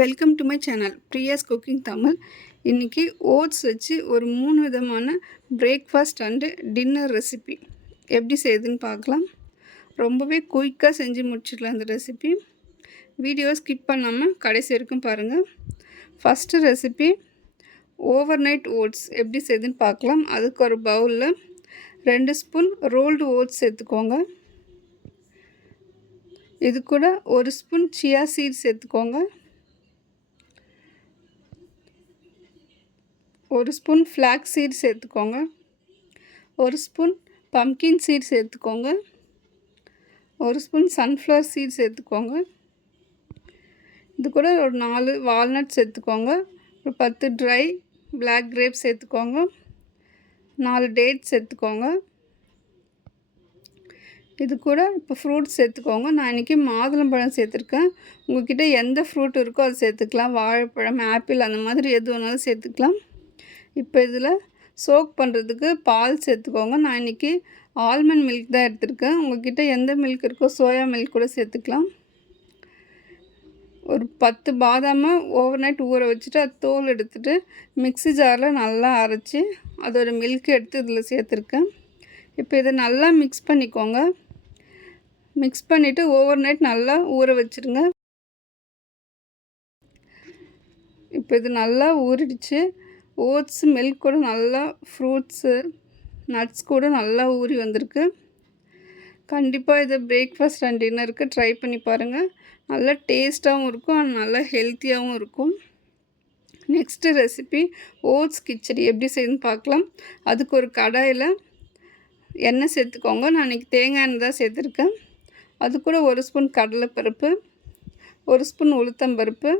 Welcome to my channel Priya's cooking Tamil. இன்றைக்கி oats வச்சு ஒரு 3 விதமான பிரேக்ஃபாஸ்ட் அண்டு டின்னர் ரெசிபி எப்படி செய்யுதுன்னு பார்க்கலாம். ரொம்பவே குயிக்காக செஞ்சு முடிச்சிடலாம் இந்த ரெசிபி. வீடியோ ஸ்கிப் பண்ணாமல் கடைசி வரைக்கும் பாருங்கள். First recipe overnight oats எப்படி செய்யுதுன்னு பார்க்கலாம். அதுக்கு ஒரு பவுலில் 2 ஸ்பூன் ரோல்டு ஓட்ஸ் சேர்த்துக்கோங்க. இது கூட 1 ஸ்பூன் சியா சீட்ஸ் சேர்த்துக்கோங்க. 1 ஸ்பூன் ஃப்ளாக்ஸ் சீட் சேர்த்துக்கோங்க. 1 ஸ்பூன் பம்கின் சீட் சேர்த்துக்கோங்க. 1 ஸ்பூன் சன்ஃப்ளவர் சீட் சேர்த்துக்கோங்க. இது கூட ஒரு 4 வால்நட் சேர்த்துக்கோங்க. ஒரு 10 ட்ரை பிளாக் கிரேப்ஸ் சேர்த்துக்கோங்க. 4 டேட்ஸ் சேர்த்துக்கோங்க. இது கூட இப்போ ஃப்ரூட்ஸ் சேர்த்துக்கோங்க. நான் இன்றைக்கி மாதுளம்பழம் சேர்த்துருக்கேன். உங்கள்கிட்ட எந்த ஃப்ரூட் இருக்கோ அது சேர்த்துக்கலாம். வாழைப்பழம், ஆப்பிள் அந்த மாதிரி எது வேணாலும் சேர்த்துக்கலாம். இப்போ இதில் சோக் பண்ணுறதுக்கு பால் சேர்த்துக்கோங்க. நான் இன்றைக்கி ஆல்மண்ட் மில்க் தான் எடுத்திருக்கேன். உங்கள்கிட்ட எந்த மில்க் இருக்கோ சோயா மில்க் கூட சேர்த்துக்கலாம். ஒரு 10 பாதாமை ஓவர் நைட் ஊற வச்சுட்டு அது தோல் எடுத்துகிட்டு மிக்ஸி ஜாரில் நல்லா அரைச்சி அதோட மில்க் எடுத்து இதில் சேர்த்துருக்கேன். இப்போ இதை நல்லா மிக்ஸ் பண்ணிக்கோங்க. மிக்ஸ் பண்ணிவிட்டு ஓவர் நைட் நல்லா ஊற வச்சுருங்க. இப்போ இது நல்லா ஊறிடுச்சு. ஓட்ஸ் மில்க் கூட நல்லா ஃப்ரூட்ஸு நட்ஸ் கூட நல்லா ஊறி வந்திருக்கு. கண்டிப்பாக இதை பிரேக்ஃபாஸ்ட் அண்ட் டின்னருக்கு ட்ரை பண்ணி பாருங்கள். நல்லா டேஸ்ட்டாகவும் இருக்கும் அண்ட் நல்லா ஹெல்த்தியாகவும் இருக்கும். நெக்ஸ்ட்டு ரெசிபி ஓட்ஸ் கிச்சடி எப்படி செய்யணும்னு பார்க்கலாம். அதுக்கு ஒரு கடாயில் எண்ணெய் சேர்த்துக்கோங்க. நான் இன்றைக்கி தேங்காய் எண்ணெய் தான் சேர்த்துருக்கேன். அது கூட 1 ஸ்பூன் கடலைப்பருப்பு, 1 ஸ்பூன் உளுத்தம்பருப்பு,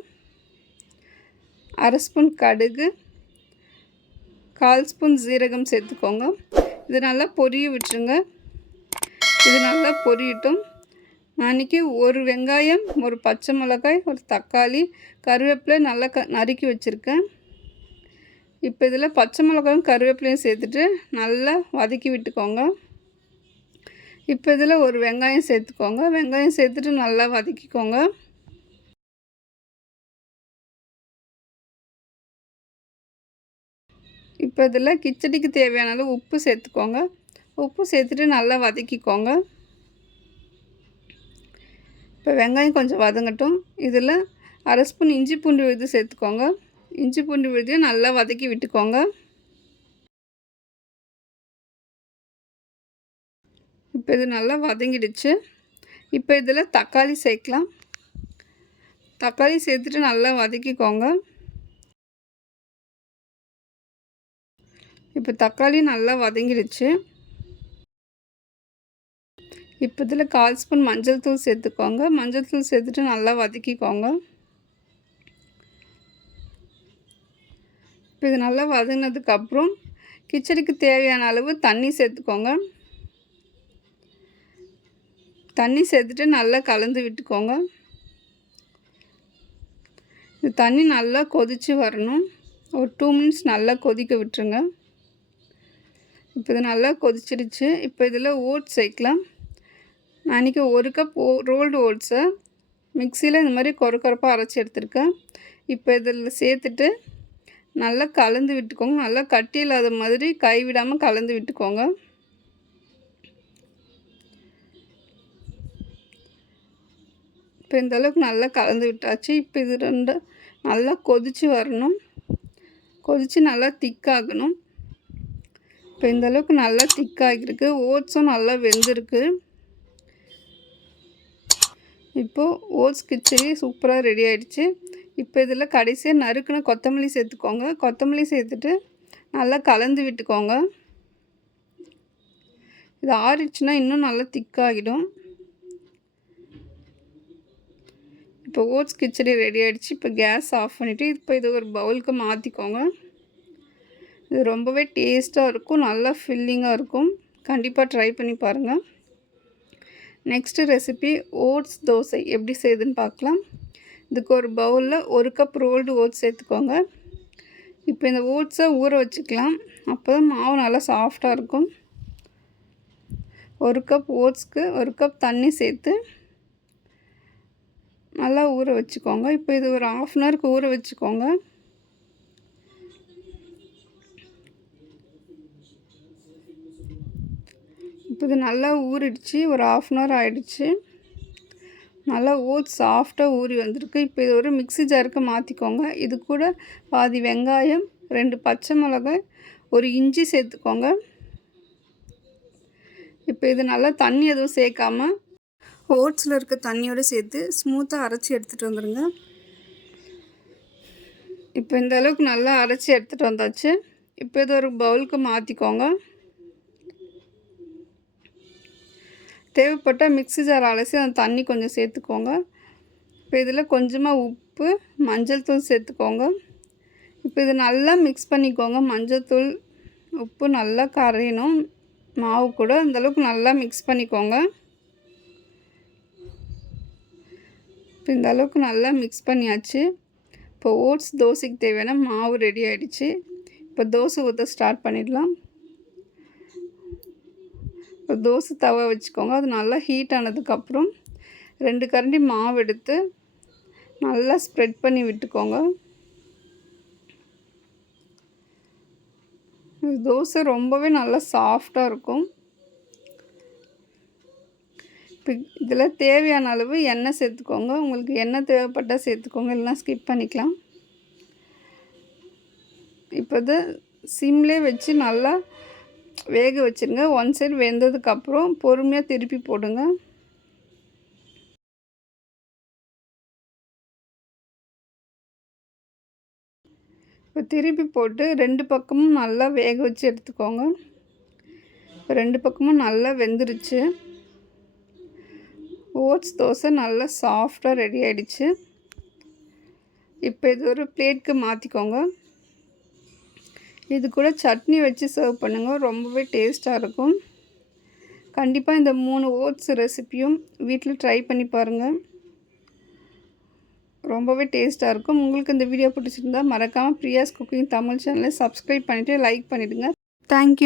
1/2 ஸ்பூன் கடுகு, 1/4 ஸ்பூன் ஜீரகம் சேர்த்துக்கோங்க. இது நல்லா பொரிய விட்டுருங்க. இது நல்லா பொரியட்டும். நான் இன்றைக்கி ஒரு வெங்காயம், ஒரு பச்சை மிளகாய், ஒரு தக்காளி, கருவேப்பிலை நல்லா நறுக்கி வச்சுருக்கேன். இப்போ இதில் பச்சை மிளகாயும் கருவேப்பிலையும் சேர்த்துட்டு நல்லா வதக்கி விட்டுக்கோங்க. இப்போ இதில் ஒரு வெங்காயம் சேர்த்துக்கோங்க. வெங்காயம் சேர்த்துட்டு நல்லா வதக்கிக்கோங்க. இப்போ இதில் கிச்சடிக்கு தேவையான அளவு உப்பு சேர்த்துக்கோங்க. உப்பு சேர்த்துட்டு நல்லா வதக்கிக்கோங்க. இப்போ வெங்காயம் கொஞ்சம் வதங்கட்டும். இதில் 1/2 ஸ்பூன் இஞ்சி பூண்டு விழுது சேர்த்துக்கோங்க. இஞ்சி பூண்டு விழுதையும் நல்லா வதக்கி விட்டுக்கோங்க. இப்போ இது நல்லா வதங்கிடுச்சு. இப்போ இதில் தக்காளி சேர்க்கலாம். தக்காளி சேர்த்துட்டு நல்லா வதக்கிக்கோங்க. இப்போ தக்காளி நல்லா வதங்கிடுச்சு. இப்போ இதில் 1/4 ஸ்பூன் மஞ்சள் தூள் சேர்த்துக்கோங்க. மஞ்சள் தூள் சேர்த்துட்டு நல்லா வதக்கிக்கோங்க. இப்போ இது நல்லா வதங்கினதுக்கப்புறம் கிச்சடிக்கு தேவையான அளவு தண்ணி சேர்த்துக்கோங்க. தண்ணி சேர்த்துட்டு நல்லா கலந்து விட்டுக்கோங்க. இந்த தண்ணி நல்லா கொதித்து வரணும். ஒரு 2 மினிட்ஸ் நல்லா கொதிக்க விட்டுருங்க. இப்போ இது நல்லா கொதிச்சிடுச்சு. இப்போ இதில் ஓட்ஸ் சேர்க்கலாம். நான் இன்றைக்கி 1 கப் ரோல்டு ஓட்ஸை மிக்சியில் இந்த மாதிரி கொரப்பாக அரைச்சி எடுத்துருக்கேன். இப்போ இதில் சேர்த்துட்டு நல்லா கலந்து விட்டுக்கோங்க. நல்லா கட்டி இல்லாத மாதிரி கைவிடாமல் கலந்து விட்டுக்கோங்க. இப்போ இந்த அளவுக்கு நல்லா கலந்து விட்டாச்சு. இப்போ இது 2 நல்லா கொதித்து வரணும். கொதித்து நல்லா திக்காகணும். இப்போ இந்த அளவுக்கு நல்லா திக்காகிருக்கு. ஓட்ஸும் நல்லா வெந்திருக்கு. இப்போது ஓட்ஸ் கிச்சடி சூப்பராக ரெடி ஆகிடுச்சு. இப்போ இதில் கடைசியாக நறுக்குன கொத்தமல்லி சேர்த்துக்கோங்க. கொத்தமல்லி சேர்த்துட்டு நல்லா கலந்து விட்டுக்கோங்க. இது ஆறிடுச்சுன்னா இன்னும் நல்லா திக்காகிடும். இப்போ ஓட்ஸ் கிச்சடி ரெடி ஆகிடுச்சு. இப்போ கேஸ் ஆஃப் பண்ணிவிட்டு இப்போ இது ஒரு பவுலுக்கு மாற்றிக்கோங்க. இது ரொம்பவே டேஸ்ட்டாக இருக்கும். நல்லா ஃபில்லிங்காக இருக்கும். கண்டிப்பாக ட்ரை பண்ணி பாருங்கள். நெக்ஸ்ட்டு ரெசிபி ஓட்ஸ் தோசை எப்படி செய்யுதுன்னு பார்க்கலாம். இதுக்கு ஒரு பவுலில் 1 கப் ரோல்டு ஓட்ஸ் சேர்த்துக்கோங்க. இப்போ இந்த ஓட்ஸை ஊற வச்சுக்கலாம். அப்போ தான் மாவு நல்லா சாஃப்டாக இருக்கும். 1 கப் ஓட்ஸ்க்கு 1 கப் தண்ணி சேர்த்து நல்லா ஊற வச்சுக்கோங்க. இப்போ இது ஒரு 1/2 அன் ஹவருக்கு ஊற வச்சுக்கோங்க. இப்போ இது நல்லா ஊறிடுச்சு. ஒரு 1/2 அன் ஹவர் ஆகிடுச்சு. நல்லா ஓட்ஸ் சாஃப்டாக ஊறி வந்திருக்கு. இப்போ இது ஒரு மிக்ஸி ஜாருக்கு மாற்றிக்கோங்க. இது கூட பாதி வெங்காயம், 2 பச்சை மிளகாய், ஒரு இஞ்சி சேர்த்துக்கோங்க. இப்போ இது நல்லா தண்ணி எதுவும் சேர்க்காம ஓட்ஸில் இருக்க தண்ணியோடு சேர்த்து ஸ்மூத்தாக அரைச்சி எடுத்துகிட்டு வந்துடுங்க. இப்போ இந்த அளவுக்கு நல்லா அரைச்சி எடுத்துகிட்டு வந்தாச்சு. இப்போ இது ஒரு பவுலுக்கு மாற்றிக்கோங்க. தேவைப்பட்டால் மிக்ஸி ஜார் அலசி அந்த தண்ணி கொஞ்சம் சேர்த்துக்கோங்க. இப்போ இதில் கொஞ்சமாக உப்பு, மஞ்சள் தூள் சேர்த்துக்கோங்க. இப்போ இது நல்லா மிக்ஸ் பண்ணிக்கோங்க. மஞ்சள் தூள், உப்பு நல்லா கரையணும் மாவு கூட. அந்தளவுக்கு நல்லா மிக்ஸ் பண்ணிக்கோங்க. இப்போ இந்த அளவுக்கு நல்லா மிக்ஸ் பண்ணியாச்சு. இப்போ ஓட்ஸ் தோசைக்கு தேவையான மாவு ரெடி ஆகிடுச்சு. இப்போ தோசை ஊற்ற ஸ்டார்ட் பண்ணிடலாம். இப்போ தோசை தவா வச்சுக்கோங்க. அது நல்லா ஹீட் ஆனதுக்கப்புறம் 2 கரண்டி மாவு எடுத்து நல்லா ஸ்ப்ரெட் பண்ணி விட்டுக்கோங்க. தோசை ரொம்பவே நல்லா சாஃப்டாக இருக்கும். இப்போ இதில் தேவையான அளவு எண்ணெய் சேர்த்துக்கோங்க. உங்களுக்கு எண்ணெய் தேவைப்பட்டால் சேர்த்துக்கோங்க, இல்லைனா ஸ்கிப் பண்ணிக்கலாம். இப்போ இது சிம்லே வச்சு நல்லா வேக வச்சுருங்க. 1 சைடு வெந்ததுக்கப்புறம் பொறுமையாக திருப்பி போடுங்க. இப்போ திருப்பி போட்டு 2 பக்கமும் நல்லா வேக வச்சு எடுத்துக்கோங்க. இப்போ 2 பக்கமும் நல்லா வெந்துருச்சு. ஓட்ஸ் தோசை நல்லா சாஃப்டாக ரெடி ஆகிடுச்சு. இப்போ இது ஒரு பிளேட்க்கு மாற்றிக்கோங்க. இது கூட சட்னி வச்சு சர்வ் பண்ணுங்கள். ரொம்பவே டேஸ்ட்டாக இருக்கும். கண்டிப்பாக இந்த 3 ஓட்ஸ் ரெசிப்பியும் வீட்டில் ட்ரை பண்ணி பாருங்கள். ரொம்பவே டேஸ்ட்டாக இருக்கும். உங்களுக்கு இந்த வீடியோ பிடிச்சிருந்தா மறக்காமல் பிரியாஸ் குக்கிங் தமிழ் சேனலை சப்ஸ்கிரைப் பண்ணிவிட்டு லைக் பண்ணிவிடுங்க. தேங்க்யூ.